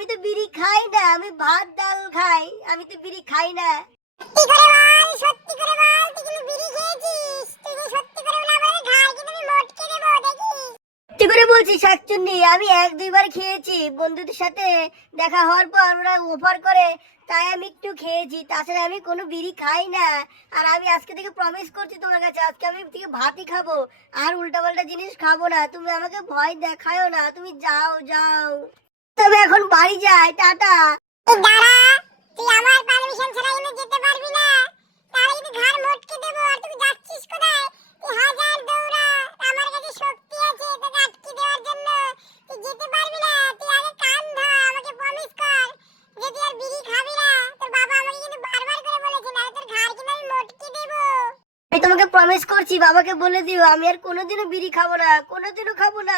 আমি তো বিড়ি খাই না, আমি ভাত ডাল খাই, আমি তো বিড়ি খাই না। সত্যি করে বল তুই কিন্তু বিড়ি খেয়েছিস? তুই যদি সত্যি করে না বলে ঘাড় কিন্তু আমি মটকে দেবো, দেখিস। সত্যি করে বলছি শাকচুন্নি, আমি এক দুইবার খেয়েছি বন্ধুদের সাথে দেখা হওয়ার পর, ওরা অফার করে তাই আমি একটু খেয়েছি, তাছাড়া আমি কোনো বিড়ি খাই না। আর আমি আজকে থেকে প্রমিস করছি তোমার কাছে, আজকে আমি থেকে ভাতই খাবো, আর উল্টাপাল্টা জিনিস খাবো না। তুমি আমাকে ভয় দেখায়ও না, তুমি যাও যাও। তবে এখন বাড়ি যাই, টাটা। তুই দাঁড়া, তুই আমার পারমিশন ছাড়া কিন্তু যেতে পারবি না, তাহলে কিন্তু ঘাড় মটকে দেবো। আর তুই যাচ্ছিস কোথায়? তুই হাজার দৌড়া, আমার কাছে শক্তি আছে তোকে আটকে দেওয়ার জন্য। তুই যেতে পারবি না, তুই আগে কান ধর, আমাকে প্রমিস কর যে তুই আর বিড়ি খাবি না। তোর বাবা আমাকে কিন্তু বারবার করে বলেছে, না তোর ঘাড় কিন্তু আমি মটকে দেবো। আমি তোমাকে প্রমিস করছি, বাবাকে বলে দিও আমি আর কোনোদিনও বিড়ি খাবো না, কোনোদিনও খাবো না।